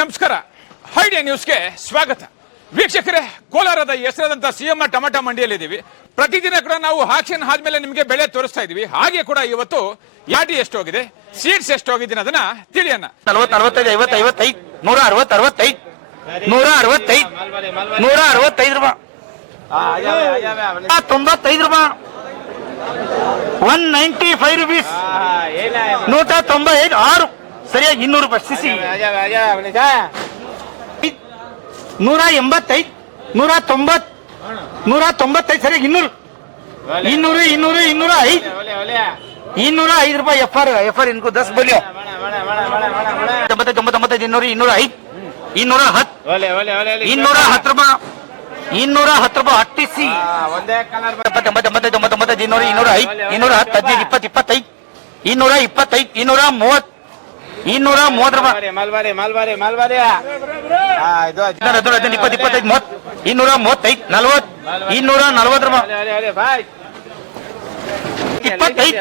ನಮಸ್ಕಾರ. ಹೈಡಿಯಾ ನ್ಯೂಸ್ಗೆ ಸ್ವಾಗತ. ವೀಕ್ಷಕರೇ ಕೋಲಾರದ ಹೆಸರಾದಂತ ಸಿಎಂ ಮಂಡಿಯಲ್ಲಿ ಮಂಡಿಯಲ್ಲಿದ್ದೀವಿ. ಪ್ರತಿದಿನ ಕೂಡ ನಾವು ಆಕ್ಷನ್ ಆದ್ಮೇಲೆ ನಿಮಗೆ ಬೆಳೆ ತೋರಿಸ್ತಾ ಇದೀವಿ ಹಾಗೆ ಕೂಡ ಇವತ್ತು ಯಾಡಿ ಎಷ್ಟೋಗಿದೆ? ಸೀಡ್ಸ್ ಎಷ್ಟೋಗಿದೆ ಅದನ್ನ ತಿಳಿಯೋಣ. ನಲವತ್ತು ಅರವತ್ತೈದು ಐವತ್ತು ಐವತ್ತೈದು ನೂರ ಅರವತ್ತು ಅರವತ್ತೈದು ನೂರ ಅರವತ್ತೈದು ನೂರ ಅರವತ್ತೈದು ರೂಪಾಯಿ ತೊಂಬತ್ತೈದು ರೂಪಾಯಿ ಒನ್ ನೈಂಟಿ ಫೈವ್ ರುಪೀಸ್ ನೂರ ತೊಂಬತ್ತೈದು ಆರು. ಸರಿಯಾಗಿ ಇನ್ನೂರು ರೂಪಾಯಿ, ಸಿಸಿ. ನೂರ ಎಂಬತ್ತೈದು, ನೂರ ತೊಂಬತ್, ನೂರ ತೊಂಬತ್ತೈದು, ಸರಿಯಾಗಿ ಇನ್ನೂರು. ಇನ್ನೂರು ಇನ್ನೂರು, ಇನ್ನೂರ ಐದು. ಇನ್ನೂರ ಐದು ರೂಪಾಯಿ ಎಫ್ ಆರ್ ಎಫ್ ಆರ್ ಇನ್ಕೋ, ದಸ್ ಬೋಲಿಯೋ. ತೊಂಬತ್ತೈದು, ತೊಂಬತ್ತೊಂಬತ್ತೈದು, ಇನ್ನೂರು, ಇನ್ನೂರ ಐದು. ಇನ್ನೂರ ಹತ್ತು. ಇನ್ನೂರ ಹತ್ತು ರೂಪಾಯಿ, ಇನ್ನೂರ ಹತ್ತು ರೂಪಾಯಿ ಹಟ್ಟಿಸಿ ತೊಂಬತ್ತೊಂಬತ್ತು ತೊಂಬತ್ತೈದು ತೊಂಬತ್ತೊಂಬತ್ತೈದು, ಇನ್ನೂರ ಇನ್ನೂರ ಐದು. ಇನ್ನೂರ ಹತ್ತು, ಹದಿನೈದು, ಇಪ್ಪತ್ತು, ಇಪ್ಪತ್ತೈದು. ಇನ್ನೂರ ಇಪ್ಪತ್ತೈದು, ಇನ್ನೂರ ಮೂವತ್ತು. ಇನ್ನೂರ ಮೂವತ್ತು ರೂಪಾಯಿ ಮಲ್ಬಾರಿ ಮಲ್ಬಾರಿ ಮಲ್ಬಾರಿ ಇದು ಇನ್ನೂರ ಹದಿನೇಳು ಹದಿನೆಂಟು ಇಪ್ಪತ್ತು ಇಪ್ಪತ್ತೈದು ಮೂವತ್ತು ಇನ್ನೂರ ಮೂವತ್ತೈದು ನಲ್ವತ್ ಇನ್ನೂರ ನಲ್ವತ್ತು ರೂಪಾಯಿ ಬಾಯ್. ಇಪ್ಪತ್ತೈದು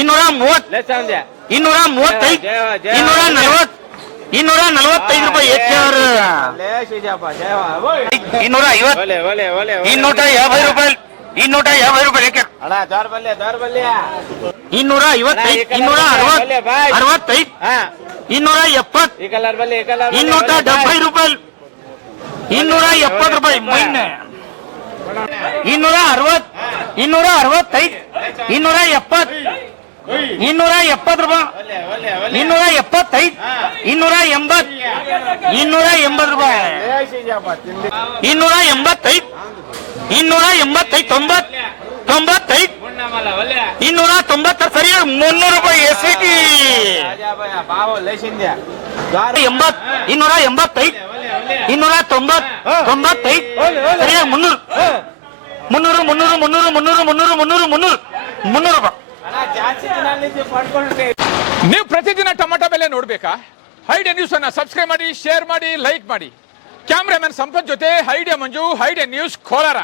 ಇನ್ನೂರ ಮೂವತ್ತು ಇನ್ನೂರ ಮೂವತ್ತೈದು ಇನ್ನೂರ ನಲ್ವತ್ತು ಇನ್ನೂರ ನಲ್ವತ್ತೈದು ರೂಪಾಯಿ ಇನ್ನೂರ ಐವತ್ತು ಇನ್ನೂರ ಯಾಭೈ ರೂಪಾಯಿ? ಇನ್ನೂರ ಯಾಭೈ ರೂಪಾಯಿ ಅಣ್ಣ ಇನ್ನೂರ ಐವತ್ತೈದು ಇನ್ನೂರ ಅರವತ್ ಅರವತ್ತೈದು ಇನ್ನೂರ ಎಪ್ಪತ್ ಈ ಕಲರ್ ಬಲ್ಲೆ ಈ ಕಲರ್ ಇನ್ನೂರ ಡెబ్బై ರೂಪಾಯಿ. ಇನ್ನೂರ ಎಪ್ಪತ್ತು ರೂಪಾಯಿ ಮೈನ್ ಇನ್ನೂರ ಅರವತ್ ಇನ್ನೂರ ಅರವತ್ತೈದು ಇನ್ನೂರ ಎಪ್ಪತ್ ಇನ್ನೂರ ಎಪ್ಪತ್ತು ರೂಪಾಯಿ. ಇನ್ನೂರ ಎಪ್ಪತ್ತೈದು ಇನ್ನೂರ ಎಂಬತ್ ಇನ್ನೂರ ಎಂಬತ್ತು ರೂಪಾಯಿ. ಇನ್ನೂರ ಎಂಬತ್ತೈದು ಇನ್ನೂರ ಎಂಬತ್ತೈದು ತೊಂಬತ್ ತೊಂಬತ್ತೈದು, ಇನ್ನೂರ ತೊಂಬತ್ತ, ಸರಿ, ಮುನ್ನೂರು ರೂಪಾಯಿ ಎಸ್ ಸಿ ಟಿ. ಎಂಬತ್ ಇನ್ನೂರ ಎಂಬತ್ತೈದು, ಇನ್ನೂರ ತೊಂಬತ್ ತೊಂಬತ್ತೈದು ಸರಿಯಾಗಿ ಮುನ್ನೂರು. ಮುನ್ನೂರು ಮುನ್ನೂರು ಮುನ್ನೂರು ಮುನ್ನೂರು ಮುನ್ನೂರು ಮುನ್ನೂರು ಮುನ್ನೂರು ಮುನ್ನೂರು ರೂಪಾಯಿ. ನೀವು ಪ್ರತಿದಿನ ಟೊಮೆಟೊ ಬೆಲೆ ನೋಡ್ಬೇಕಾ? ಹೈಡಿಯಾ ನ್ಯೂಸ್ ಅನ್ನ ಸಬ್ಸ್ಕ್ರೈಬ್ ಮಾಡಿ, ಶೇರ್ ಮಾಡಿ, ಲೈಕ್ ಮಾಡಿ. ಕ್ಯಾಮ್ರಾಮನ್ ಸಂಪತ್ ಜೊತೆ ಹೈಡಿಯಾ ಮಂಜು ಹೈಡಿಯಾ ನ್ಯೂಸ್ ಕೋಲಾರ.